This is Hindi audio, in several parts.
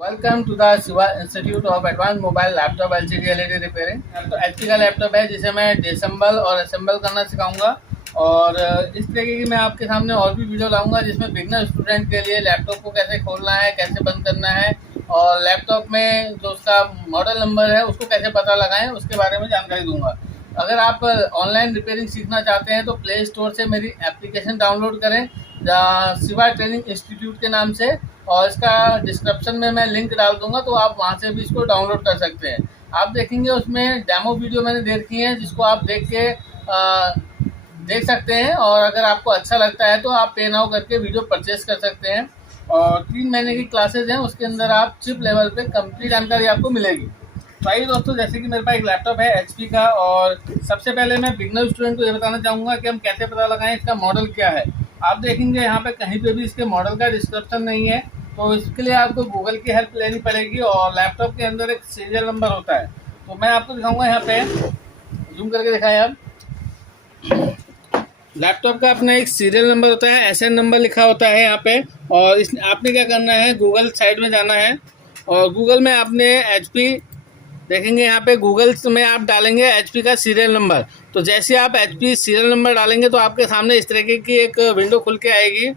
Welcome to the Shiva institute of advance mobile laptop LCD LED repairing. तो एचपी का लैपटॉप है जिसे मैं डिसेंबल और असेंबल करना सिखाऊंगा। और इस तरीके की मैं आपके सामने और भी वीडियो लाऊंगा जिसमें बिगनर स्टूडेंट के लिए लैपटॉप को कैसे खोलना है, कैसे बंद करना है और लैपटॉप में जो उसका मॉडल नंबर है उसको कैसे पता लगाएं उसके बारे में जानकारी दूंगा। अगर आप ऑनलाइन रिपेयरिंग सीखना चाहते हैं तो प्ले स्टोर से मेरी एप्लीकेशन डाउनलोड करें शिवा ट्रेनिंग इंस्टीट्यूट के नाम से, और इसका डिस्क्रिप्शन में मैं लिंक डाल दूंगा तो आप वहां से भी इसको डाउनलोड कर सकते हैं। आप देखेंगे उसमें डेमो वीडियो मैंने दे रखी है जिसको आप देख के देख सकते हैं, और अगर आपको अच्छा लगता है तो आप पे नाउ करके वीडियो परचेस कर सकते हैं। और 3 महीने की क्लासेज हैं, उसके अंदर आप चिप लेवल पे कंप्लीट जानकारी आपको मिलेगी। तो आइए दोस्तों, जैसे कि मेरे पास एक लैपटॉप है एचपी का, और सबसे पहले मैं बिगनर स्टूडेंट को ये बताना चाहूँगा कि हम कैसे पता लगाएं इसका मॉडल क्या है। आप देखेंगे यहाँ पे कहीं पे भी इसके मॉडल का डिस्क्रिप्शन नहीं है, तो इसके लिए आपको गूगल की हेल्प लेनी पड़ेगी। और लैपटॉप के अंदर एक सीरियल नंबर होता है, तो मैं आपको दिखाऊंगा यहाँ पे, जूम करके दिखाएं आप। लैपटॉप का अपना एक सीरियल नंबर होता है, एसएन नंबर लिखा होता है यहाँ पे। और इस आपने क्या करना है, गूगल साइट में जाना है और गूगल में आपने एचपी देखेंगे, यहाँ पे गूगल में आप डालेंगे एचपी का सीरियल नंबर। तो जैसे आप एचपी सीरियल नंबर डालेंगे तो आपके सामने इस तरीके की एक विंडो खुल के आएगी।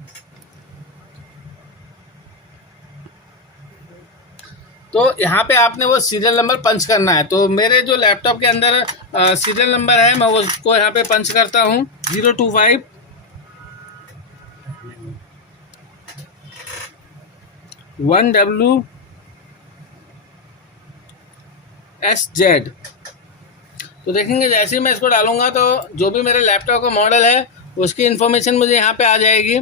तो यहाँ पे आपने वो सीरियल नंबर पंच करना है। तो मेरे जो लैपटॉप के अंदर सीरियल नंबर है मैं उसको यहाँ पे पंच करता हूँ 025 1WSZ। तो देखेंगे जैसे ही मैं इसको डालूंगा तो जो भी मेरे लैपटॉप का मॉडल है उसकी इन्फॉर्मेशन मुझे यहाँ पे आ जाएगी।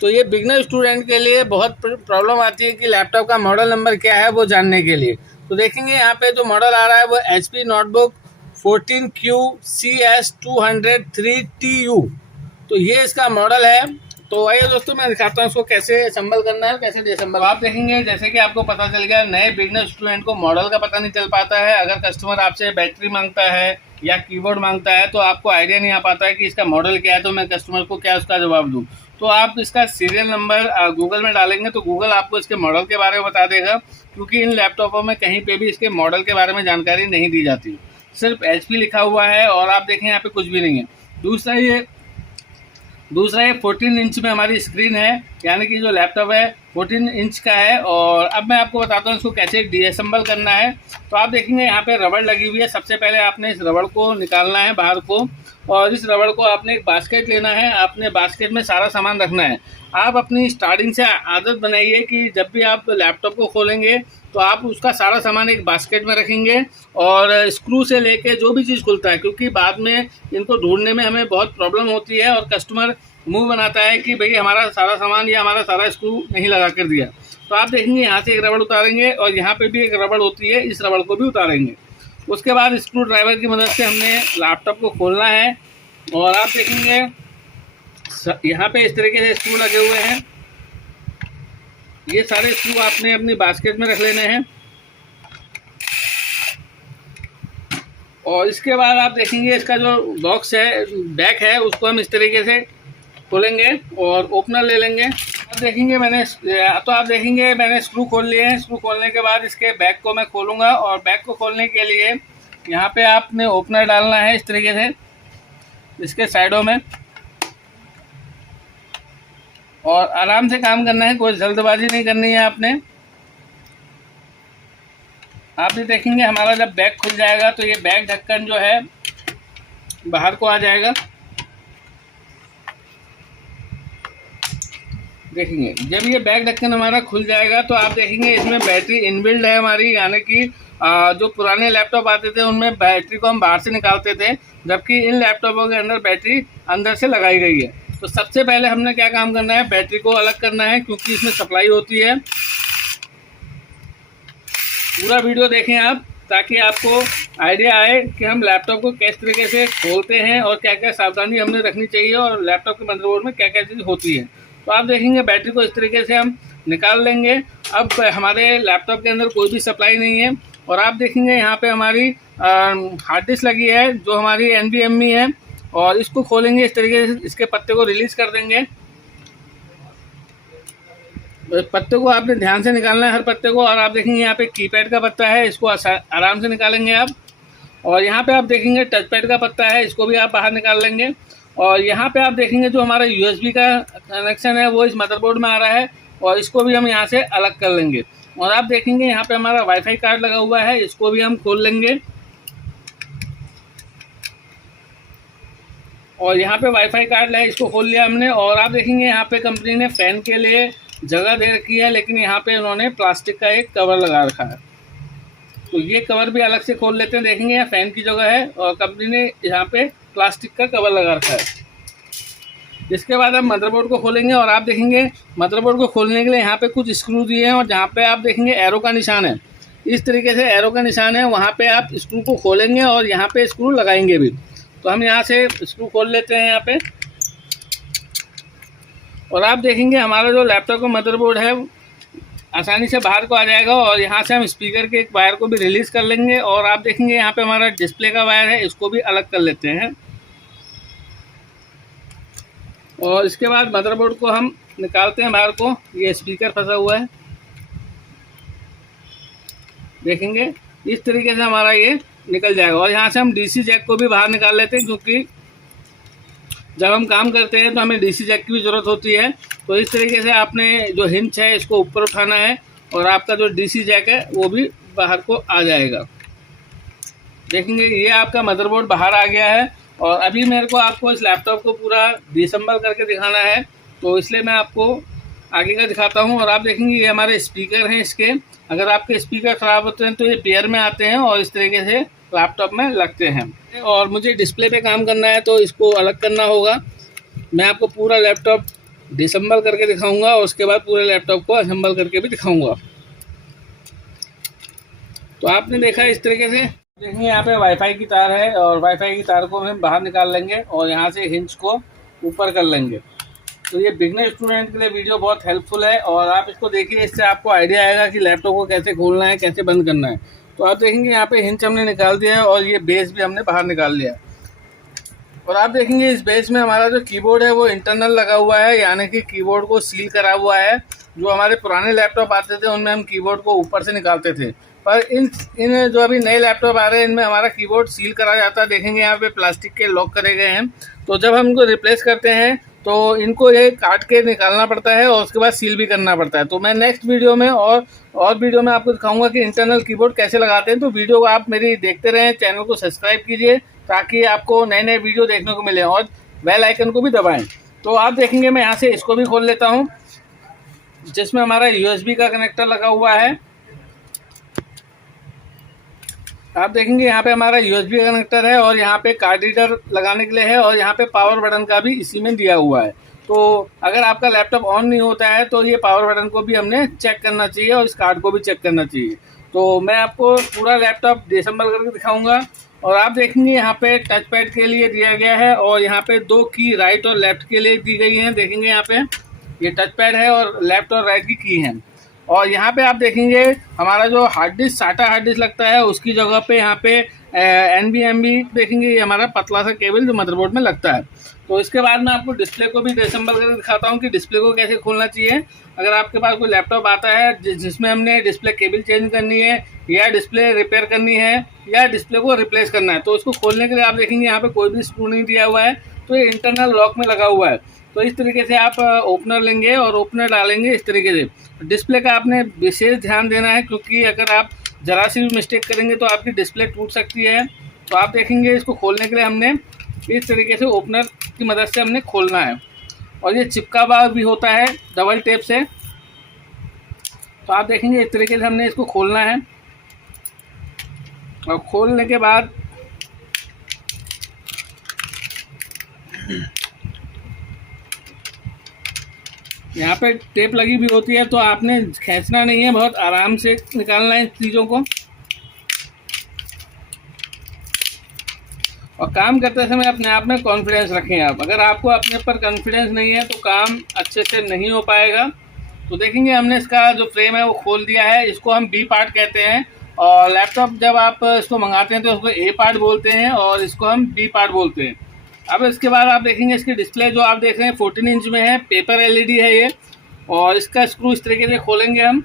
तो ये बिगनर स्टूडेंट के लिए बहुत प्रॉब्लम आती है कि लैपटॉप का मॉडल नंबर क्या है वो जानने के लिए। तो देखेंगे यहाँ पे जो मॉडल आ रहा है वो HP नोटबुक 14QCS203TU। तो ये इसका मॉडल है। तो आइए दोस्तों, मैं दिखाता हूँ इसको कैसे असेंबल करना है, कैसे डिसेंबल। आप देखेंगे जैसे कि आपको पता चल गया, नए बिगनर स्टूडेंट को मॉडल का पता नहीं चल पाता है। अगर कस्टमर आपसे बैटरी मांगता है या कीबोर्ड मांगता है तो आपको आइडिया नहीं आ पाता है कि इसका मॉडल क्या है, तो मैं कस्टमर को क्या उसका जवाब दूँ। तो आप इसका सीरियल नंबर गूगल में डालेंगे तो गूगल आपको इसके मॉडल के बारे में बता देगा, क्योंकि इन लैपटॉपों में कहीं पे भी इसके मॉडल के बारे में जानकारी नहीं दी जाती, सिर्फ एचपी लिखा हुआ है और आप देखें यहाँ पे कुछ भी नहीं है। दूसरा ये 14 इंच में हमारी स्क्रीन है, यानी कि जो लैपटॉप है 14 इंच का है। और अब मैं आपको बताता हूँ इसको कैसे डिसेंबल करना है। तो आप देखेंगे यहाँ पे रबड़ लगी हुई है। सबसे पहले आपने इस रबड़ को निकालना है बाहर को, और इस रबड़ को आपने एक बास्केट लेना है। आपने बास्केट में सारा सामान रखना है। आप अपनी स्टार्टिंग से आदत बनाइए कि जब भी आप लैपटॉप को खोलेंगे तो आप उसका सारा सामान एक बास्केट में रखेंगे, और स्क्रू से लेके जो भी चीज़ खुलता है, क्योंकि बाद में इनको ढूंढने में हमें बहुत प्रॉब्लम होती है और कस्टमर मुंह बनाता है कि भाई हमारा सारा सामान या हमारा सारा स्क्रू नहीं लगा कर दिया। तो आप देखेंगे यहाँ से एक रबड़ उतारेंगे और यहाँ पे भी एक रबड़ होती है, इस रबड़ को भी उतारेंगे। उसके बाद स्क्रू ड्राइवर की मदद से हमने लैपटॉप को खोलना है। और आप देखेंगे यहाँ पे इस तरीके से स्क्रू लगे हुए हैं। ये सारे स्क्रू आपने अपनी बास्केट में रख लेने हैं। और इसके बाद आप देखेंगे इसका जो बॉक्स है, बैक है, उसको हम इस तरीके से खोलेंगे और ओपनर ले लेंगे। आप देखेंगे मैंने स्क्रू खोल लिए हैं। स्क्रू खोलने के बाद इसके बैक को मैं खोलूँगा, और बैक को खोलने के लिए यहाँ पे आपने ओपनर डालना है इस तरीके से इसके साइडों में, और आराम से काम करना है, कोई जल्दबाजी नहीं करनी है आपने। आप भी देखेंगे हमारा जब बैग खुल जाएगा तो ये बैग ढक्कन जो है बाहर को आ जाएगा। देखेंगे जब ये बैग ढक्कन हमारा खुल जाएगा तो आप देखेंगे इसमें बैटरी इनबिल्ड है हमारी, यानी कि जो पुराने लैपटॉप आते थे उनमें बैटरी को हम बाहर से निकालते थे, जबकि इन लैपटॉपों के अंदर बैटरी अंदर से लगाई गई है। तो सबसे पहले हमने क्या काम करना है, बैटरी को अलग करना है, क्योंकि इसमें सप्लाई होती है। पूरा वीडियो देखें आप, ताकि आपको आइडिया आए कि हम लैपटॉप को किस तरीके से खोलते हैं और क्या क्या सावधानी हमने रखनी चाहिए, और लैपटॉप के मदरबोर्ड में क्या क्या चीज़ होती है। तो आप देखेंगे बैटरी को इस तरीके से हम निकाल लेंगे। अब हमारे लैपटॉप के अंदर कोई भी सप्लाई नहीं है। और आप देखेंगे यहाँ पे हमारी हार्ड डिस्क लगी है जो हमारी NVMe है, और इसको खोलेंगे इस तरीके से, इसके पत्ते को रिलीज़ कर देंगे। पत्ते को आपने ध्यान से निकालना है, हर पत्ते को। और आप देखेंगे यहाँ पे कीपैड का पत्ता है, इसको आराम से निकालेंगे आप। और यहाँ पे आप देखेंगे टच पैड का पत्ता है, इसको भी आप बाहर निकाल लेंगे। और यहाँ पे आप देखेंगे जो हमारा USB का कनेक्शन है वो इस मदरबोर्ड में आ रहा है, और इसको भी हम यहाँ से अलग कर लेंगे। और आप देखेंगे यहाँ पे हमारा वाईफाई कार्ड लगा हुआ है, इसको भी हम खोल लेंगे। और यहाँ पे वाईफाई कार्ड है, इसको खोल लिया हमने। और आप देखेंगे यहाँ पे कंपनी ने फ़ैन के लिए जगह दे रखी है, लेकिन यहाँ पे उन्होंने प्लास्टिक का एक कवर लगा रखा है, तो ये कवर भी अलग से खोल लेते हैं। देखेंगे यहाँ फ़ैन की जगह है और कंपनी ने यहाँ पे प्लास्टिक का कवर लगा रखा है। इसके बाद हम मदरबोर्ड को खोलेंगे, और आप देखेंगे मदरबोर्ड को खोलने के लिए यहाँ पे कुछ स्क्रू दिए हैं, और जहाँ पे आप देखेंगे एरो का निशान है, इस तरीके से एरो का निशान है, वहाँ पे आप स्क्रू को खोलेंगे और यहाँ पे स्क्रू लगाएंगे भी। तो हम यहाँ से स्क्रू खोल लेते हैं यहाँ पे। और आप देखेंगे हमारा जो लैपटॉप का मदरबोर्ड है आसानी से बाहर को आ जाएगा। और यहाँ से हम स्पीकर के एक वायर को भी रिलीज़ कर लेंगे। और आप देखेंगे यहाँ पे हमारा डिस्प्ले का वायर है, इसको भी अलग कर लेते हैं। और इसके बाद मदरबोर्ड को हम निकालते हैं बाहर को, ये स्पीकर फंसा हुआ है, देखेंगे इस तरीके से हमारा ये निकल जाएगा। और यहाँ से हम DC जैक को भी बाहर निकाल लेते हैं, क्योंकि जब हम काम करते हैं तो हमें DC जैक की भी ज़रूरत होती है। तो इस तरीके से आपने जो हिंच है इसको ऊपर उठाना है, और आपका जो DC जैक है वो भी बाहर को आ जाएगा। देखेंगे ये आपका मदरबोर्ड बाहर आ गया है। और अभी मेरे को आपको इस लैपटॉप को पूरा डिसेंबल करके दिखाना है, तो इसलिए मैं आपको आगे का दिखाता हूँ। और आप देखेंगे ये हमारे स्पीकर हैं इसके, अगर आपके स्पीकर ख़राब होते हैं तो ये पेयर में आते हैं और इस तरीके से लैपटॉप में लगते हैं। और मुझे डिस्प्ले पे काम करना है तो इसको अलग करना होगा। मैं आपको पूरा लैपटॉप डिसेंबल करके दिखाऊंगा, और उसके बाद पूरे लैपटॉप को असेंबल करके भी दिखाऊंगा। तो आपने देखा इस तरीके से, देखिए यहाँ पे वाईफाई की तार है, और वाईफाई की तार को हम बाहर निकाल लेंगे और यहाँ से हिंज को ऊपर कर लेंगे। तो ये बिगनर स्टूडेंट के लिए वीडियो बहुत हेल्पफुल है, और आप इसको देखिए, इससे आपको आइडिया आएगा कि लैपटॉप को कैसे खोलना है, कैसे बंद करना है। तो आप देखेंगे यहाँ पे हिंच हमने निकाल दिया है, और ये बेस भी हमने बाहर निकाल लिया है। और आप देखेंगे इस बेस में हमारा जो कीबोर्ड है वो इंटरनल लगा हुआ है, यानी कि कीबोर्ड को सील करा हुआ है। जो हमारे पुराने लैपटॉप आते थे उनमें हम कीबोर्ड को ऊपर से निकालते थे, पर इन जो अभी नए लैपटॉप आ रहे हैं इनमें हमारा कीबोर्ड सील करा जाता है। देखेंगे यहाँ पे प्लास्टिक के लॉक करे गए हैं। तो जब हम इनको रिप्लेस करते हैं तो इनको ये काट के निकालना पड़ता है, और उसके बाद सील भी करना पड़ता है। तो मैं नेक्स्ट वीडियो में और वीडियो में आपको दिखाऊंगा कि इंटरनल कीबोर्ड कैसे लगाते हैं। तो वीडियो को आप मेरी देखते रहें, चैनल को सब्सक्राइब कीजिए ताकि आपको नए नए वीडियो देखने को मिले, और बेल आइकन को भी दबाएं। तो आप देखेंगे मैं यहाँ से इसको भी खोल लेता हूँ, जिसमें हमारा USB का कनेक्टर लगा हुआ है। आप देखेंगे यहाँ पे हमारा USB का कनेक्टर है, और यहाँ पे कार्ड रीडर लगाने के लिए है, और यहाँ पे पावर बटन का भी इसी में दिया हुआ है। तो अगर आपका लैपटॉप ऑन नहीं होता है तो ये पावर बटन को भी हमने चेक करना चाहिए, और इस कार्ड को भी चेक करना चाहिए। तो मैं आपको पूरा लैपटॉप डिसेंबल करके दिखाऊंगा। और आप देखेंगे यहाँ पे टच पैड के लिए दिया गया है, और यहाँ पे 2 की राइट और लेफ्ट के लिए दी गई हैं। देखेंगे यहाँ पे ये टच पैड है, और लेफ्ट और राइट की है। और यहाँ पे आप देखेंगे हमारा जो हार्ड डिस्क साटा हार्ड डिस्क लगता है उसकी जगह पे यहाँ पे NVMe देखेंगे, ये हमारा पतला सा केबल जो मदरबोर्ड में लगता है। तो इसके बाद मैं आपको डिस्प्ले को भी डिसेंबल करके दिखाता हूँ कि डिस्प्ले को कैसे खोलना चाहिए। अगर आपके पास कोई लैपटॉप आता है जिसमें हमने डिस्प्ले केबल चेंज करनी है, या डिस्प्ले रिपेयर करनी है, या डिस्प्ले को रिप्लेस करना है, तो उसको खोलने के लिए आप देखेंगे यहाँ पे कोई भी स्क्रू नहीं दिया हुआ है, तो ये इंटरनल लॉक में लगा हुआ है। तो इस तरीके से आप ओपनर लेंगे और ओपनर डालेंगे इस तरीके से। डिस्प्ले का आपने विशेष ध्यान देना है, क्योंकि अगर आप ज़रा सी भी मिस्टेक करेंगे तो आपकी डिस्प्ले टूट सकती है। तो आप देखेंगे इसको खोलने के लिए हमने इस तरीके से ओपनर की मदद से हमने खोलना है, और ये चिपका हुआ भी होता है डबल टेप से। तो आप देखेंगे इस तरीके से हमने इसको खोलना है, और खोलने के बाद यहाँ पे टेप लगी भी होती है, तो आपने खींचना नहीं है, बहुत आराम से निकालना है चीज़ों को। और काम करते समय अपने आप में कॉन्फिडेंस रखें आप। अगर आपको अपने पर कॉन्फिडेंस नहीं है तो काम अच्छे से नहीं हो पाएगा। तो देखेंगे हमने इसका जो फ्रेम है वो खोल दिया है, इसको हम B पार्ट कहते हैं। और लैपटॉप जब आप इसको मंगाते हैं तो उसको A पार्ट बोलते हैं, और इसको हम B पार्ट बोलते हैं। अब इसके बाद आप देखेंगे इसकी डिस्प्ले जो आप देख रहे हैं 14 इंच में है, पेपर LED है ये। और इसका स्क्रू इस तरीके से खोलेंगे हम।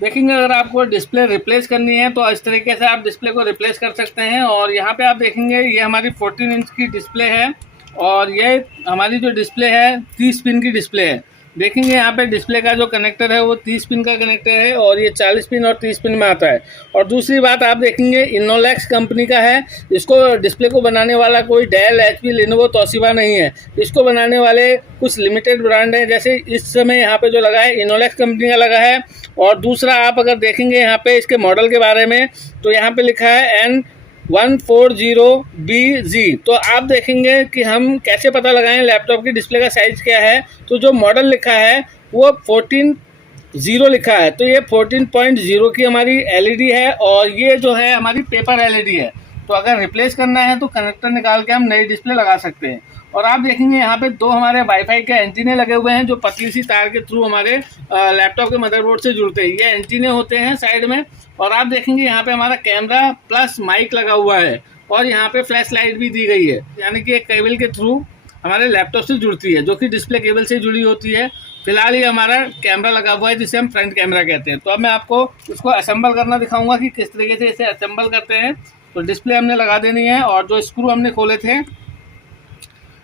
देखेंगे अगर आपको डिस्प्ले रिप्लेस करनी है तो इस तरीके से आप डिस्प्ले को रिप्लेस कर सकते हैं। और यहाँ पे आप देखेंगे ये हमारी 14 इंच की डिस्प्ले है और ये हमारी जो डिस्प्ले है 30 पिन की डिस्प्ले है। देखेंगे यहाँ पे डिस्प्ले का जो कनेक्टर है वो 30 पिन का कनेक्टर है और ये 40 पिन और 30 पिन में आता है। और दूसरी बात आप देखेंगे इनोलेक्स कंपनी का है। इसको डिस्प्ले को बनाने वाला कोई डेल, एचपी, लिनोवो, तोशिबा नहीं है। इसको बनाने वाले कुछ लिमिटेड ब्रांड हैं, जैसे इस समय यहाँ पे जो लगा है इनोलेक्स कंपनी का लगा है। और दूसरा आप अगर देखेंगे यहाँ पे इसके मॉडल के बारे में तो यहाँ पे लिखा है N140BZ। तो आप देखेंगे कि हम कैसे पता लगाएं लैपटॉप की डिस्प्ले का साइज़ क्या है। तो जो मॉडल लिखा है वो 14.0 लिखा है, तो ये 14.0 की हमारी एलईडी है और ये जो है हमारी पेपर एलईडी है। तो अगर रिप्लेस करना है तो कनेक्टर निकाल के हम नई डिस्प्ले लगा सकते हैं। और आप देखेंगे यहाँ पे दो हमारे वाईफाई के एंटीने लगे हुए हैं जो पतली सी तार के थ्रू हमारे लैपटॉप के मदरबोर्ड से जुड़ते हैं। ये एंटीने होते हैं साइड में। और आप देखेंगे यहाँ पे हमारा कैमरा प्लस माइक लगा हुआ है और यहाँ पे फ्लैश लाइट भी दी गई है, यानी कि एक केबल के थ्रू हमारे लैपटॉप से जुड़ती है, जो कि डिस्प्ले केबल से जुड़ी होती है। फिलहाल ये हमारा कैमरा लगा हुआ है जिसे हम फ्रंट कैमरा कहते हैं। तो अब मैं आपको इसको असेंबल करना दिखाऊंगा कि किस तरीके से इसे असेंबल करते हैं। तो डिस्प्ले हमने लगा देनी है और जो स्क्रू हमने खोले थे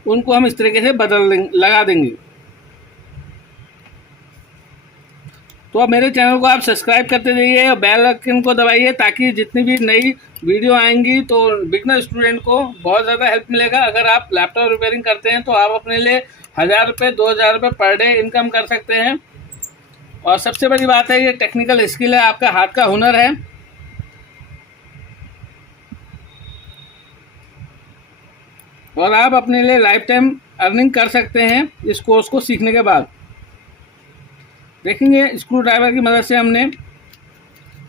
उनको हम इस तरीके से लगा देंगे। तो अब मेरे चैनल को आप सब्सक्राइब करते जाइए और बेल आइकन को दबाइए ताकि जितनी भी नई वीडियो आएंगी तो बिगनर स्टूडेंट को बहुत ज़्यादा हेल्प मिलेगा। अगर आप लैपटॉप रिपेयरिंग करते हैं तो आप अपने लिए 1000 रुपये 2000 रुपये पर डे इनकम कर सकते हैं। और सबसे बड़ी बात है ये टेक्निकल स्किल है, आपका हाथ का हुनर है। और आप अपने लिए लाइफ टाइम अर्निंग कर सकते हैं इस कोर्स को सीखने के बाद। देखेंगे स्क्रू ड्राइवर की मदद से हमने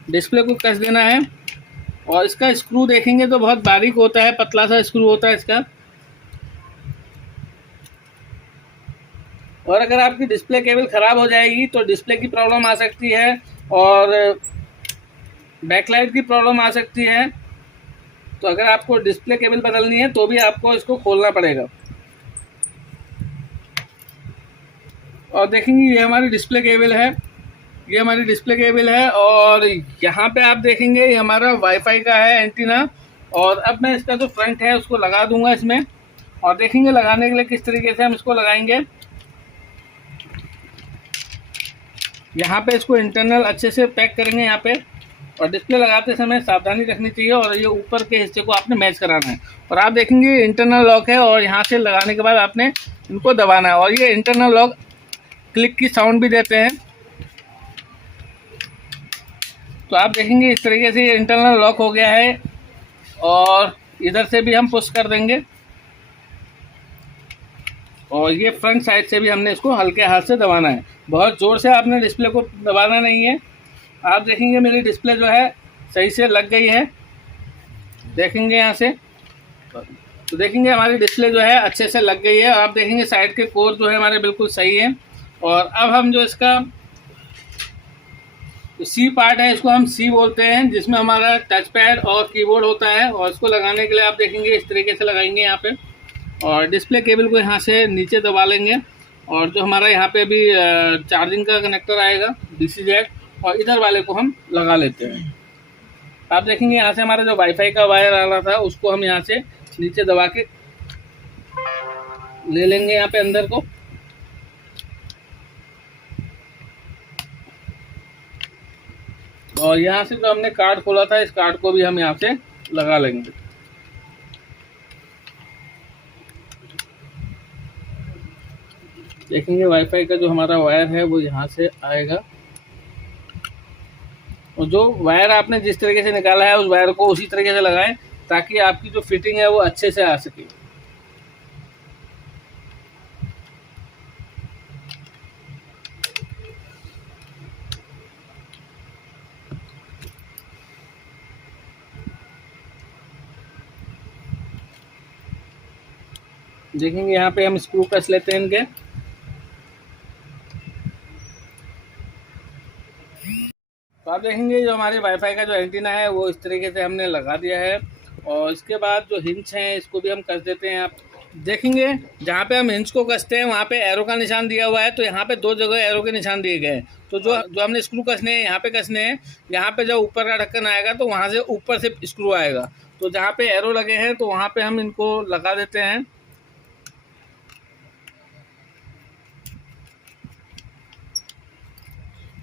डिस्प्ले को कस देना है और इसका स्क्रू देखेंगे तो बहुत बारीक होता है, पतला सा स्क्रू होता है इसका। और अगर आपकी डिस्प्ले केबल ख़राब हो जाएगी तो डिस्प्ले की प्रॉब्लम आ सकती है और बैकलाइट की प्रॉब्लम आ सकती है। तो अगर आपको डिस्प्ले केबल बदलनी है तो भी आपको इसको खोलना पड़ेगा। और देखेंगे ये हमारी डिस्प्ले केबल है, ये हमारी डिस्प्ले केबल है। और यहाँ पे आप देखेंगे ये हमारा वाईफाई का है एंटीना। और अब मैं इसका जो फ्रंट है उसको लगा दूंगा इसमें। और देखेंगे लगाने के लिए किस तरीके से हम इसको लगाएंगे। यहाँ पे इसको इंटरनल अच्छे से पैक करेंगे यहाँ पे। और डिस्प्ले लगाते समय सावधानी रखनी चाहिए और ये ऊपर के हिस्से को आपने मैच कराना है। और आप देखेंगे इंटरनल लॉक है और यहाँ से लगाने के बाद आपने इनको दबाना है और ये इंटरनल लॉक क्लिक की साउंड भी देते हैं। तो आप देखेंगे इस तरीके से ये इंटरनल लॉक हो गया है और इधर से भी हम पुश कर देंगे। और ये फ्रंट साइड से भी हमने इसको हल्के हाथ से दबाना है, बहुत ज़ोर से आपने डिस्प्ले को दबाना नहीं है। आप देखेंगे मेरी डिस्प्ले जो है सही से लग गई है, देखेंगे यहाँ से तो देखेंगे हमारी डिस्प्ले जो है अच्छे से लग गई है। और आप देखेंगे साइड के कोर जो है हमारे बिल्कुल सही है। और अब हम जो इसका सी पार्ट है इसको हम सी बोलते हैं, जिसमें हमारा टच पैड और कीबोर्ड होता है। और इसको लगाने के लिए आप देखेंगे इस तरीके से लगाएंगे यहाँ पे और डिस्प्ले केबल को यहाँ से नीचे दबा लेंगे। और जो हमारा यहाँ पे अभी चार्जिंग का कनेक्टर आएगा DC जैक, और इधर वाले को हम लगा लेते हैं। आप देखेंगे यहाँ से हमारा जो वाईफाई का वायर आ रहा था उसको हम यहाँ से नीचे दबा के ले लेंगे यहाँ पे अंदर को। और यहाँ से जो हमने कार्ड खोला था इस कार्ड को भी हम यहाँ से लगा लेंगे। देखेंगे वाईफाई का जो हमारा वायर है वो यहाँ से आएगा और जो वायर आपने जिस तरीके से निकाला है उस वायर को उसी तरीके से लगाएं ताकि आपकी जो फिटिंग है वो अच्छे से आ सके। देखेंगे यहाँ पे हम स्क्रू कस लेते हैं इनके। तो आप देखेंगे जो हमारे वाईफाई का जो एंटीना है वो इस तरीके से हमने लगा दिया है। और इसके बाद जो हिंच हैं इसको भी हम कस देते हैं। आप देखेंगे जहाँ पे हम हिंच को कसते हैं वहाँ पे एरो का निशान दिया हुआ है, तो यहाँ पे 2 जगह एरो के निशान दिए गए हैं। तो जो हमने स्क्रू कसने हैं यहाँ पे कसने हैं। यहाँ पे जब ऊपर का ढक्कन आएगा तो वहाँ से ऊपर से स्क्रू आएगा, तो जहाँ पे एरो लगे हैं तो वहाँ पे हम इनको लगा देते हैं।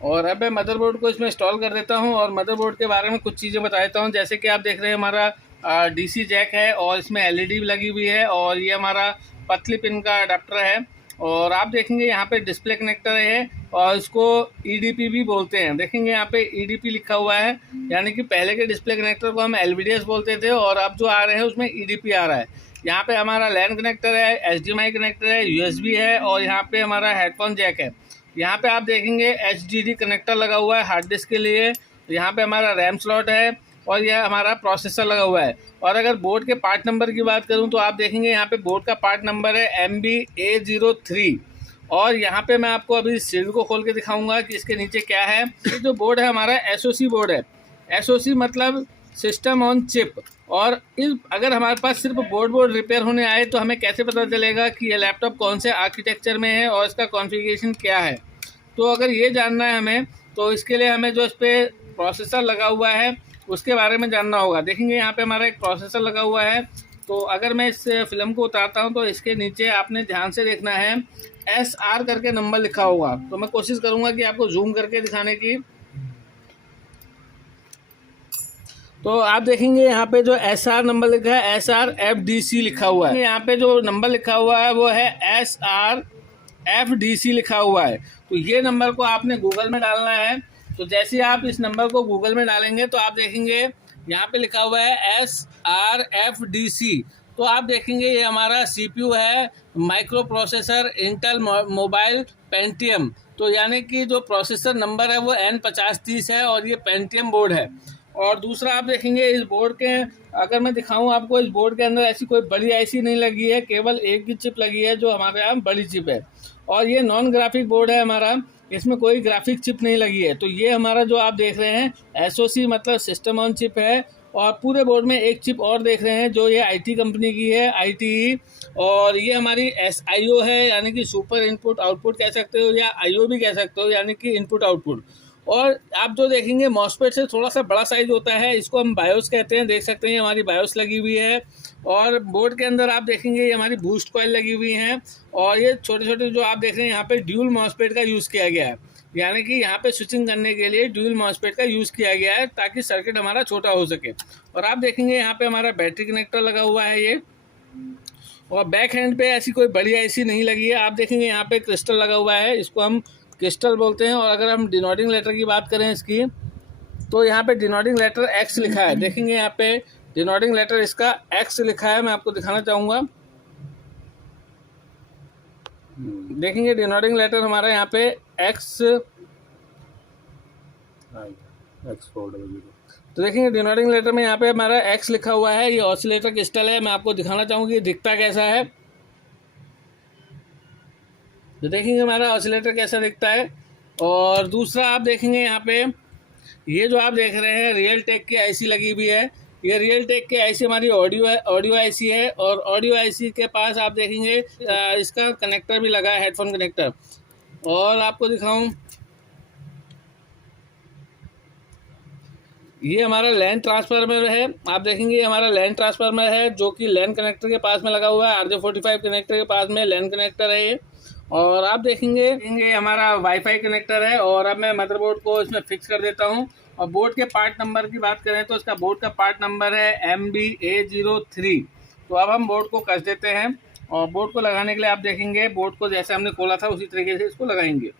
और अब मैं मदरबोर्ड को इसमें इंस्टॉल कर देता हूँ और मदरबोर्ड के बारे में कुछ चीज़ें बता देता हूँ। जैसे कि आप देख रहे हैं हमारा डीसी जैक है और इसमें एलईडी भी लगी हुई है और ये हमारा पतली पिन का अडाप्टर है। और आप देखेंगे यहाँ पे डिस्प्ले कनेक्टर है और इसको ईडीपी भी बोलते हैं। देखेंगे यहाँ पे ईडीपी लिखा हुआ है, यानी कि पहले के डिस्प्ले कनेक्टर को हम एलवीडीएस बोलते थे और अब जो आ रहे हैं उसमें ईडीपी आ रहा है। यहाँ पे हमारा लैन कनेक्टर है, एचडीएमआई कनेक्टर है, यूएसबी है और यहाँ पे हमारा हेडफोन जैक है। यहाँ पे आप देखेंगे एचडीडी कनेक्टर लगा हुआ है हार्ड डिस्क के लिए। यहाँ पे हमारा रैम स्लॉट है और यह हमारा प्रोसेसर लगा हुआ है। और अगर बोर्ड के पार्ट नंबर की बात करूँ तो आप देखेंगे यहाँ पे बोर्ड का पार्ट नंबर है MB-A03। और यहाँ पे मैं आपको अभी सील को खोल के दिखाऊंगा कि इसके नीचे क्या है। ये जो बोर्ड है हमारा SoC बोर्ड है। SoC मतलब सिस्टम ऑन चिप। और अगर हमारे पास सिर्फ बोर्ड रिपेयर होने आए तो हमें कैसे पता चलेगा कि ये लैपटॉप कौन से आर्किटेक्चर में है और इसका कॉन्फ़िगरेशन क्या है। तो अगर ये जानना है हमें तो इसके लिए हमें जो इस पर प्रोसेसर लगा हुआ है उसके बारे में जानना होगा। देखेंगे यहाँ पे हमारा एक प्रोसेसर लगा हुआ है। तो अगर मैं इस फिल्म को उतारता हूँ तो इसके नीचे आपने ध्यान से देखना है SR करके नंबर लिखा होगा। तो मैं कोशिश करूँगा कि आपको जूम करके दिखाने की। तो आप देखेंगे यहाँ पे जो SR नंबर लिखा है SRFDC लिखा हुआ है। यहाँ पे जो नंबर लिखा हुआ है वो है SRFDC लिखा हुआ है। तो ये नंबर को आपने गूगल में डालना है। तो जैसे ही आप इस नंबर को गूगल में डालेंगे तो आप देखेंगे यहाँ पे लिखा हुआ है SRFDC। तो आप देखेंगे ये हमारा CPU है, micro processor Intel mobile Pentium. तो यानी कि जो प्रोसेसर नंबर है वो N5030 है और ये पेंटियम बोर्ड है। और दूसरा आप देखेंगे इस बोर्ड के, अगर मैं दिखाऊं आपको, इस बोर्ड के अंदर ऐसी कोई बड़ी आईसी नहीं लगी है, केवल एक ही चिप लगी है जो हमारे यहाँ बड़ी चिप है। और ये नॉन ग्राफिक बोर्ड है हमारा, इसमें कोई ग्राफिक चिप नहीं लगी है। तो ये हमारा जो आप देख रहे हैं SoC मतलब सिस्टम ऑन चिप है। और पूरे बोर्ड में एक चिप और देख रहे हैं जो ये IT कंपनी की है, ITE। और ये हमारी SIO है, यानी कि सुपर इनपुट आउटपुट कह सकते हो या IO भी कह सकते हो, यानी कि इनपुट आउटपुट। और आप जो देखेंगे मॉसफेट से थोड़ा सा बड़ा साइज होता है, इसको हम बायोस कहते हैं। देख सकते हैं हमारी बायोस लगी हुई है। और बोर्ड के अंदर आप देखेंगे ये हमारी बूस्ट कॉइल लगी हुई हैं। और ये छोटे छोटे जो आप देख रहे हैं यहाँ पे ड्यूल मॉसफेट का यूज़ किया गया है, यानी कि यहाँ पे स्विचिंग करने के लिए ड्यूल मॉसफेट का यूज़ किया गया है ताकि सर्किट हमारा छोटा हो सके। और आप देखेंगे यहाँ पे हमारा बैटरी कनेक्टर लगा हुआ है ये। और बैक हैंड पे ऐसी कोई बड़ी आईसी नहीं लगी है। आप देखेंगे यहाँ पे क्रिस्टल लगा हुआ है, इसको हम क्रिस्टल बोलते हैं। और अगर हम डिनोडिंग लेटर की बात करें इसकी, तो यहाँ पे डिनोडिंग लेटर X लिखा है। देखेंगे यहाँ पे डिनोडिंग लेटर इसका X लिखा है, मैं आपको दिखाना चाहूँगा। देखेंगे डिनोडिंग लेटर हमारा यहाँ पे X। तो देखेंगे डिनोडिंग लेटर में यहाँ पे हमारा X लिखा हुआ है। ये ऑसिलेटर क्रिस्टल है, मैं आपको दिखाना चाहूँगी ये दिखता कैसा है। तो देखेंगे हमारा ऑसिलेटर कैसा दिखता है। और दूसरा आप देखेंगे यहाँ पे ये जो आप देख रहे हैं रियल टेक की आईसी लगी हुई है। ये रियल टेक की आईसी हमारी ऑडियो आईसी है। और ऑडियो आईसी के पास आप देखेंगे इसका कनेक्टर भी लगा है, हेडफोन कनेक्टर। और आपको दिखाऊं, ये हमारा लैन ट्रांसफार्मर है। आप देखेंगे हमारा लैन ट्रांसफार्मर है जो कि लैन कनेक्टर के पास में लगा हुआ है। RJ45 कनेक्टर के पास में लैन कनेक्टर है ये। और आप देखेंगे हमारा वाईफाई कनेक्टर है। और अब मैं मदरबोर्ड को इसमें फिक्स कर देता हूं। और बोर्ड के पार्ट नंबर की बात करें तो इसका बोर्ड का पार्ट नंबर है MB-A03। तो अब हम बोर्ड को कस देते हैं। और बोर्ड को लगाने के लिए आप देखेंगे बोर्ड को जैसे हमने खोला था उसी तरीके से इसको लगाएंगे।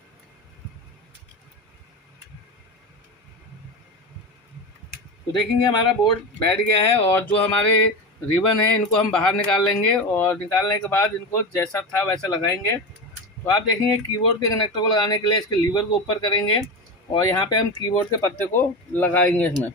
तो देखेंगे हमारा बोर्ड बैठ गया है। और जो हमारे रिबन है इनको हम बाहर निकाल लेंगे और निकालने के बाद इनको जैसा था वैसा लगाएंगे। तो आप देखेंगे कीबोर्ड के कनेक्टर को लगाने के लिए इसके लीवर को ऊपर करेंगे और यहाँ पे हम कीबोर्ड के पत्ते को लगाएंगे। इसमें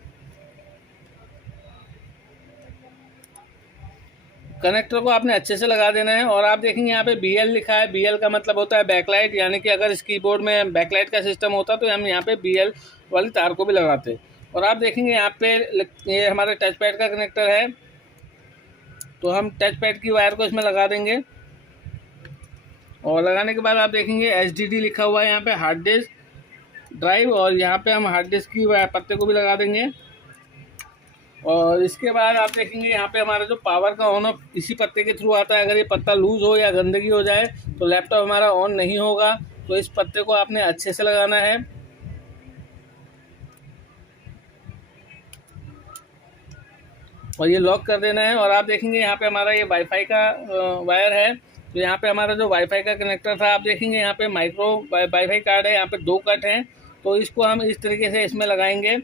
कनेक्टर को आपने अच्छे से लगा देना है। और आप देखेंगे यहाँ पे BL लिखा है। BL का मतलब होता है बैकलाइट, यानी कि अगर इस कीबोर्ड में बैकलाइट का सिस्टम होता तो हम यहाँ पे BL वाली तार को भी लगाते। और आप देखेंगे यहाँ पे ये हमारे टच पैड का कनेक्टर है। तो हम टच पैड की वायर को इसमें लगा देंगे और लगाने के बाद आप देखेंगे HDD लिखा हुआ है यहाँ पे, हार्ड डिस्क ड्राइव, और यहाँ पे हम हार्ड डिस्क की पत्ते को भी लगा देंगे। और इसके बाद आप देखेंगे यहाँ पे हमारा जो पावर का ऑन ऑफ इसी पत्ते के थ्रू आता है। अगर ये पत्ता लूज हो या गंदगी हो जाए तो लैपटॉप हमारा ऑन नहीं होगा। तो इस पत्ते को आपने अच्छे से लगाना है और ये लॉक कर देना है। और आप देखेंगे यहाँ पे हमारा ये वाईफाई का वायर है। तो यहाँ पे हमारा जो वाईफाई का कनेक्टर था, आप देखेंगे यहाँ पे माइक्रो वाईफाई कार्ड है, यहाँ पे 2 कट हैं। तो इसको हम इस तरीके से इसमें लगाएंगे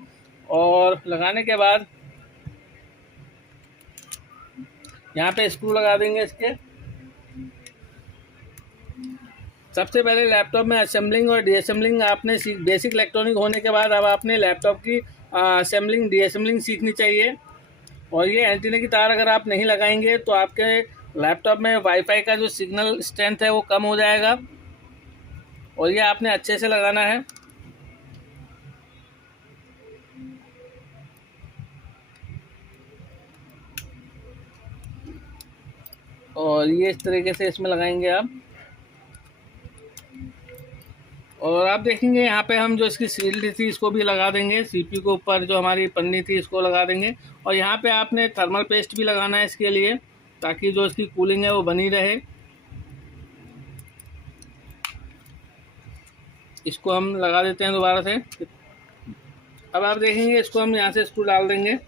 और लगाने के बाद यहाँ पे स्क्रू लगा देंगे इसके। सबसे पहले लैपटॉप में असेंबलिंग और डीअसेंबलिंग आपने बेसिक इलेक्ट्रॉनिक होने के बाद अब आपने लैपटॉप की असेंबलिंग डीअसेंबलिंग सीखनी चाहिए। और ये एंटीना की तार अगर आप नहीं लगाएंगे तो आपके लैपटॉप में वाईफाई का जो सिग्नल स्ट्रेंथ है वो कम हो जाएगा और ये आपने अच्छे से लगाना है। और ये इस तरीके से इसमें लगाएंगे आप। और आप देखेंगे यहाँ पे हम जो इसकी शील्ड थी इसको भी लगा देंगे, CPU के ऊपर जो हमारी पन्नी थी इसको लगा देंगे। और यहाँ पे आपने थर्मल पेस्ट भी लगाना है इसके लिए, ताकि जो इसकी कूलिंग है वो बनी रहे। इसको हम लगा देते हैं दोबारा से। अब आप देखेंगे इसको हम यहाँ से स्क्रू डाल देंगे।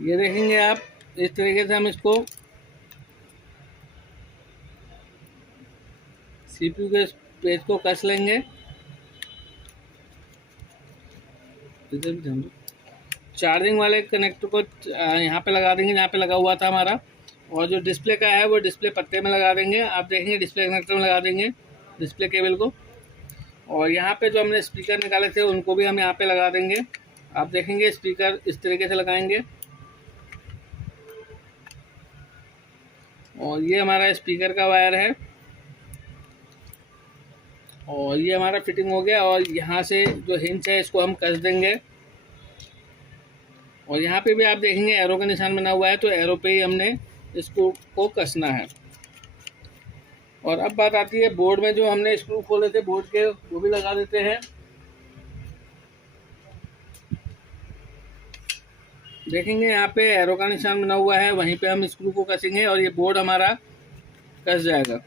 ये देखेंगे आप इस तरीके से हम इसको CPU के पेज को कस लेंगे। चार्जिंग वाले कनेक्टर को यहाँ पे लगा देंगे जहाँ पे लगा हुआ था हमारा। और जो डिस्प्ले का है वो डिस्प्ले पत्ते में लगा देंगे। आप देखेंगे डिस्प्ले कनेक्टर में लगा देंगे डिस्प्ले केबल को। और यहाँ पे जो हमने स्पीकर निकाले थे उनको भी हम यहाँ पे लगा देंगे। आप देखेंगे स्पीकर इस तरीके से लगाएंगे। और ये हमारा स्पीकर का वायर है और ये हमारा फिटिंग हो गया। और यहाँ से जो हिंच है इसको हम कस देंगे। और यहाँ पे भी आप देखेंगे एरो का निशान बना हुआ है, तो एरो पे ही हमने इसको कसना है। और अब बात आती है बोर्ड में जो हमने स्क्रू खोले थे बोर्ड के, वो भी लगा देते हैं। देखेंगे यहाँ पे एरो का निशान बना हुआ है, वहीं पे हम स्क्रू को कसेंगे और ये बोर्ड हमारा कस जाएगा।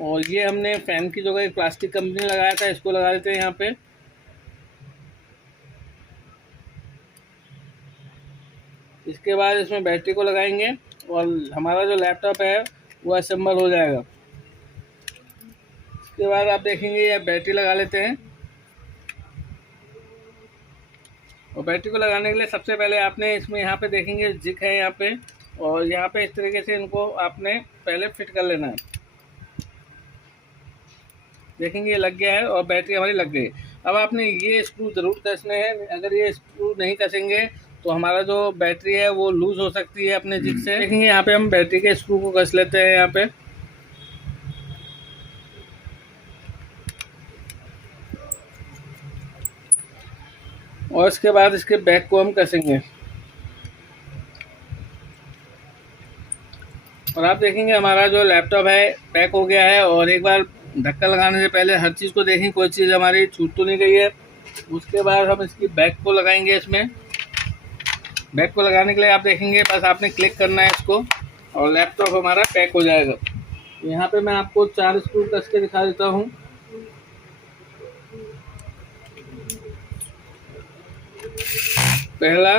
और ये हमने फैन की जगह एक प्लास्टिक कंपनी लगाया था, इसको लगा देते हैं यहाँ पे। इसके बाद इसमें बैटरी को लगाएंगे और हमारा जो लैपटॉप है वो असेंबल हो जाएगा। इसके बाद आप देखेंगे ये बैटरी लगा लेते हैं। और बैटरी को लगाने के लिए सबसे पहले आपने इसमें यहाँ पे देखेंगे जिक है यहाँ पे, और यहाँ पे इस तरीके से इनको आपने पहले फिट कर लेना है। देखेंगे ये लग गया है और बैटरी हमारी लग गई। अब आपने ये स्क्रू ज़रूर कसने हैं, अगर ये स्क्रू नहीं कसेंगे तो हमारा जो बैटरी है वो लूज हो सकती है अपने जिक से। देखेंगे यहाँ पे हम बैटरी के स्क्रू को कस लेते हैं यहाँ पे। और इसके बाद इसके बैक को हम कसेंगे। और आप देखेंगे हमारा जो लैपटॉप है पैक हो गया है। और एक बार धक्का लगाने से पहले हर चीज़ को देखें कोई चीज़ हमारी छूट तो नहीं गई है। उसके बाद हम इसकी बैक को लगाएंगे। इसमें बैक को लगाने के लिए आप देखेंगे बस आपने क्लिक करना है इसको और लैपटॉप हमारा पैक हो जाएगा। यहाँ पे मैं आपको 4 स्क्रू कस के दिखा देता हूँ। पहला,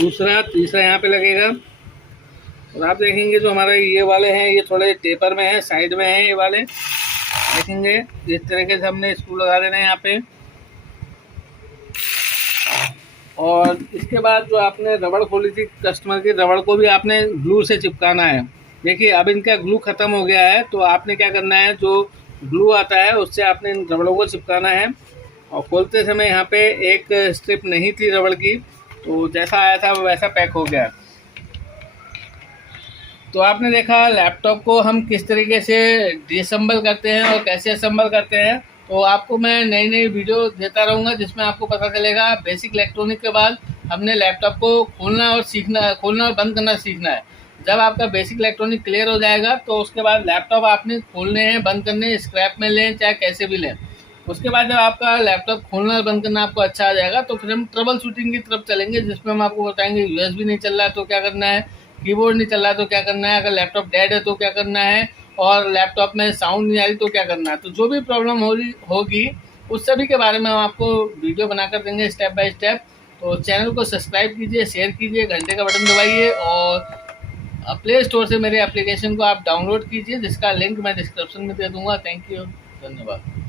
दूसरा, तीसरा यहाँ पे लगेगा। और आप देखेंगे जो हमारे ये वाले हैं ये थोड़े टेपर में है, साइड में है ये वाले। देखेंगे इस तरीके से हमने स्क्रू लगा देना है यहाँ पे। और इसके बाद जो आपने रबड़ खोली थी कस्टमर की, रबड़ को भी आपने ग्लू से चिपकाना है। देखिए अब इनका ग्लू ख़त्म हो गया है, तो आपने क्या करना है जो ग्लू आता है उससे आपने इन रबड़ों को चिपकाना है। और खोलते समय यहाँ पे एक स्ट्रिप नहीं थी रबड़ की, तो जैसा आया था वो वैसा पैक हो गया। तो आपने देखा लैपटॉप को हम किस तरीके से डिसम्बल करते हैं और कैसे असेंबल करते हैं। तो आपको मैं नई नई वीडियो देता रहूँगा जिसमें आपको पता चलेगा। बेसिक इलेक्ट्रॉनिक के बाद हमने लैपटॉप को खोलना और बंद करना सीखना है। जब आपका बेसिक इलेक्ट्रॉनिक क्लियर हो जाएगा तो उसके बाद लैपटॉप आपने खोलने हैं, बंद करने, स्क्रैप में लें चाहे कैसे भी लें। उसके बाद जब आपका लैपटॉप खोलना और बंद करना आपको अच्छा आ जाएगा तो फिर हम ट्रबल शूटिंग की तरफ चलेंगे, जिसमें हम आपको बताएंगे यूएसबी नहीं चल रहा है तो क्या करना है, कीबोर्ड नहीं चल रहा तो क्या करना है, अगर लैपटॉप डेड है तो क्या करना है, और लैपटॉप में साउंड नहीं आ रही तो क्या करना है। तो जो भी प्रॉब्लम होगी उस सभी के बारे में हम आपको वीडियो बनाकर देंगे स्टेप बाय स्टेप। तो चैनल को सब्सक्राइब कीजिए, शेयर कीजिए, घंटे का बटन दबाइए और प्ले स्टोर से मेरे एप्लीकेशन को आप डाउनलोड कीजिए, जिसका लिंक मैं डिस्क्रिप्शन में दे दूंगा। थैंक यू, धन्यवाद।